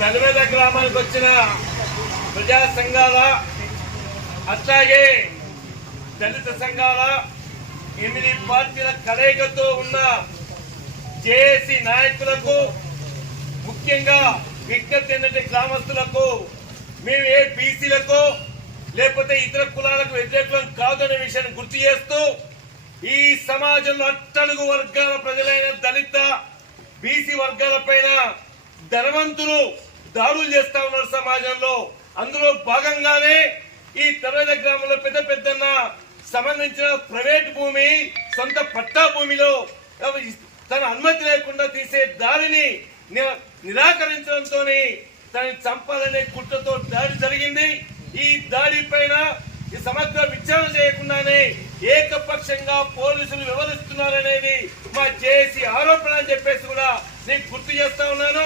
తలివేద గ్రామానికి వచ్చిన ప్రజా సంఘాల అట్లాగే దళిత సంఘాల 8 పార్టీల కలయికతో ఉన్న జేఏసీ నాయకులకు ముఖ్యంగా విజ్ఞప్తి ఏంటంటే గ్రామస్తులకు మేము ఏ బీసీలకు లేకపోతే ఇతర కులాలకు వ్యతిరేకం కాదనే విషయాన్ని గుర్తు చేస్తూ ఈ సమాజంలో అట్టడుగు వర్గాల ప్రజలైన దళిత బీసీ వర్గాల పైన ధనవంతులు దాడులు చేస్తా ఉన్నారు సమాజంలో. అందులో భాగంగానే ఈ తలవేద గ్రామంలో పెద్దన్న సంబంధించిన ప్రైవేట్ భూమి సొంత పట్టా భూమిలో తన అనుమతి లేకుండా తీసే దాడిని నిరాకరించడంతో తనని చంపాలనే కుట్రతో దాడి జరిగింది. ఈ దాడి పైన ఈ సమగ్ర విచారణ చేయకుండానే ఏకపక్షంగా పోలీసులు వ్యవహరిస్తున్నారనేది మా జేఏసీ ఆరోపణ అని చెప్పేసి కూడా నేను గుర్తు చేస్తా ఉన్నాను.